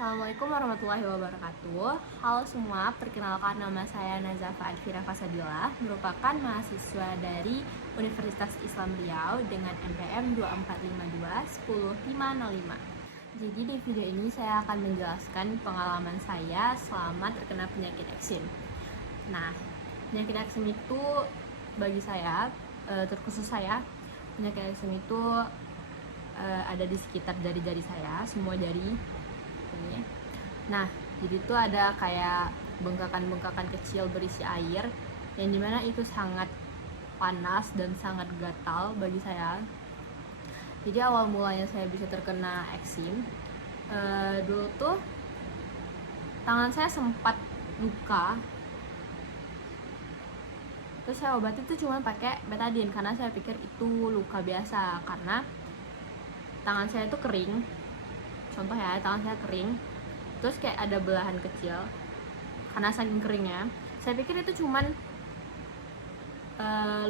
Assalamualaikum warahmatullahi wabarakatuh. Halo semua, perkenalkan nama saya Nazafa Adfira Fasadila, merupakan mahasiswa dari Universitas Islam Riau dengan NPM 245210505. Jadi di video ini saya akan menjelaskan pengalaman saya selama terkena penyakit eksim. Nah, penyakit eksim itu bagi saya, terkhusus saya, penyakit eksim itu ada di sekitar jari-jari saya, semua jari ini. Nah, jadi itu ada kayak bengkakan-bengkakan kecil berisi air yang dimana itu sangat panas dan sangat gatal bagi saya. Jadi awal mulanya saya bisa terkena eksim, dulu tuh tangan saya sempat luka. Terus saya obati tuh cuma pakai betadine karena saya pikir itu luka biasa, karena tangan saya itu kering. Contoh ya, tangan saya kering, terus kayak ada belahan kecil karena saking keringnya. Saya pikir itu cuman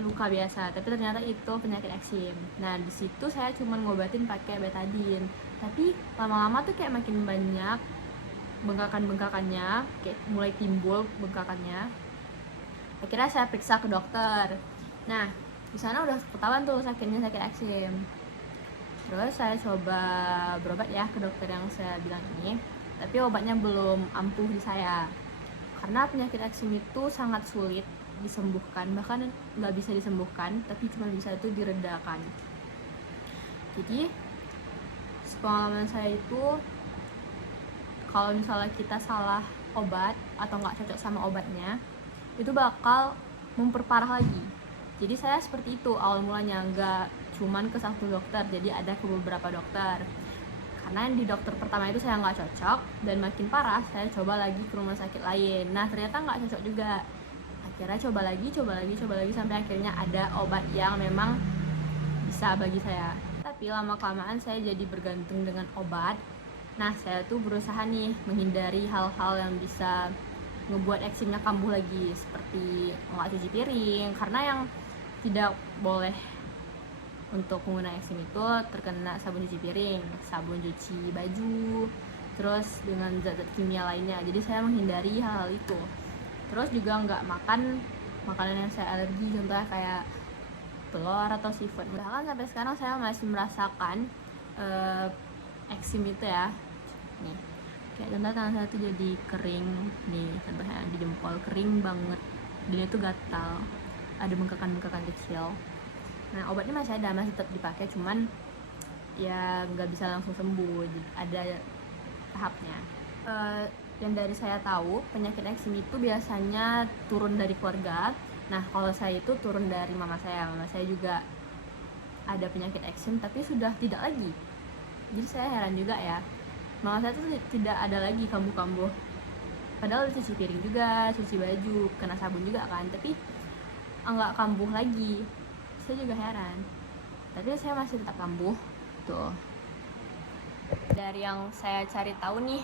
luka biasa, tapi ternyata itu penyakit eksim. Nah, di situ saya cuman ngobatin pakai betadine, tapi lama-lama tuh kayak makin banyak bengkakan-bengkakannya, kayak mulai timbul bengkakannya. Akhirnya saya periksa ke dokter. Nah, di sana udah ketahuan tuh sakitnya sakit eksim. Terus saya coba berobat ya ke dokter yang saya bilang ini, tapi obatnya belum ampuh di saya, karena penyakit eksim itu sangat sulit disembuhkan, bahkan nggak bisa disembuhkan, tapi cuma bisa itu diredakan. Jadi pengalaman saya itu, kalau misalnya kita salah obat atau nggak cocok sama obatnya, itu bakal memperparah lagi. Jadi saya seperti itu awal mulanya, nggak cuman ke satu dokter, jadi ada ke beberapa dokter. Karena di dokter pertama itu saya nggak cocok dan makin parah, saya coba lagi ke rumah sakit lain. Nah, ternyata nggak cocok juga. Akhirnya coba lagi sampai akhirnya ada obat yang memang bisa bagi saya. Tapi lama kelamaan saya jadi bergantung dengan obat. Nah, saya tuh berusaha nih menghindari hal-hal yang bisa ngebuat eksimnya kambuh lagi, seperti nggak cuci piring, karena yang tidak boleh untuk menggunakan eksim itu terkena sabun cuci piring, sabun cuci baju, terus dengan zat-zat kimia lainnya. Jadi saya menghindari hal-hal itu. Terus juga nggak makan makanan yang saya alergi, contohnya kayak telur atau seafood. Bahkan sampai sekarang saya masih merasakan eksim itu ya. Nih, kayak contoh tangan saya tuh jadi kering nih, contohnya di jempol kering banget, dan itu gatal, ada bengkakan-bengkakan kecil. Nah, obatnya masih ada, masih tetap dipakai, cuman ya nggak bisa langsung sembuh, ada tahapnya. Yang dari saya tahu, penyakit eksim itu biasanya turun dari keluarga. Nah, kalau saya itu turun dari mama saya. Mama saya juga ada penyakit eksim, tapi sudah tidak lagi. Jadi saya heran juga ya, mama saya tuh tidak ada lagi kambuh-kambuh. Padahal cuci piring juga, cuci baju, kena sabun juga kan, tapi nggak kambuh lagi. Saya juga heran, tapi saya masih tetap kambuh tuh. Dari yang saya cari tahu nih,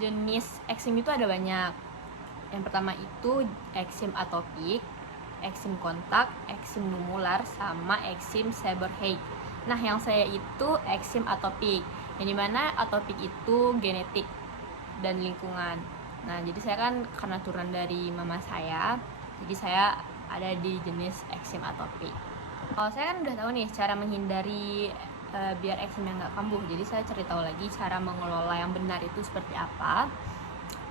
jenis eksim itu ada banyak. Yang pertama itu eksim atopik, eksim kontak, eksim numular, sama eksim seborrheic. Nah, yang saya itu eksim atopik, yang dimana atopik itu genetik dan lingkungan. Nah, jadi saya kan karena turun dari mama saya, jadi saya ada di jenis eksim atopik. Kalau saya kan udah tahu nih cara menghindari biar eksimnya nggak kambuh, jadi saya cari tahu lagi cara mengelola yang benar itu seperti apa.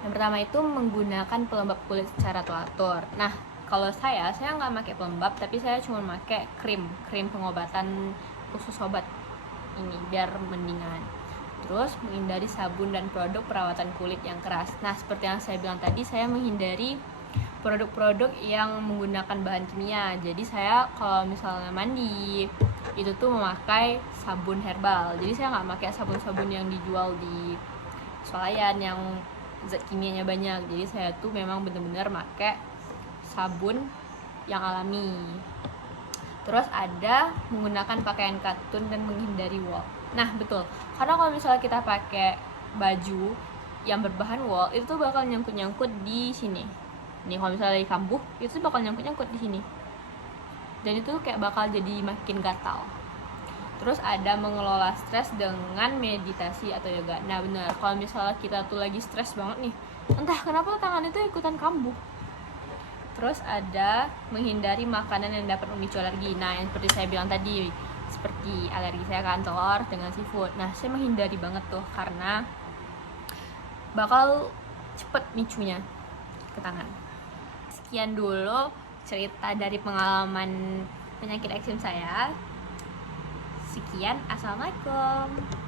Yang pertama itu menggunakan pelembab kulit secara teratur. Nah, kalau saya nggak pakai pelembab, tapi saya cuma pakai krim pengobatan khusus obat ini biar mendingan. Terus menghindari sabun dan produk perawatan kulit yang keras. Nah, seperti yang saya bilang tadi, saya menghindari produk-produk yang menggunakan bahan kimia. Jadi saya kalau misalnya mandi itu tuh memakai sabun herbal. Jadi saya nggak pakai sabun-sabun yang dijual di swalayan yang zat kimianya banyak. Jadi saya tuh memang benar-benar pakai sabun yang alami. Terus ada menggunakan pakaian katun dan menghindari wool. Nah, betul, karena kalau misalnya kita pakai baju yang berbahan wool, itu tuh bakal nyangkut-nyangkut di sini. Nih, kalau misalnya lagi kambuh, itu bakal nyangkut-nyangkut di sini. Dan itu kayak bakal jadi makin gatal. Terus ada mengelola stres dengan meditasi atau yoga. Nah benar, kalau misalnya kita tuh lagi stres banget nih, entah kenapa tangan itu ikutan kambuh. Terus ada menghindari makanan yang dapat memicu alergi. Nah yang seperti saya bilang tadi, seperti alergi saya kan telur dengan seafood. Nah saya menghindari banget tuh karena bakal cepet micunya ke tangan. Sekian dulu cerita dari pengalaman penyakit eksim saya. Sekian, assalamualaikum.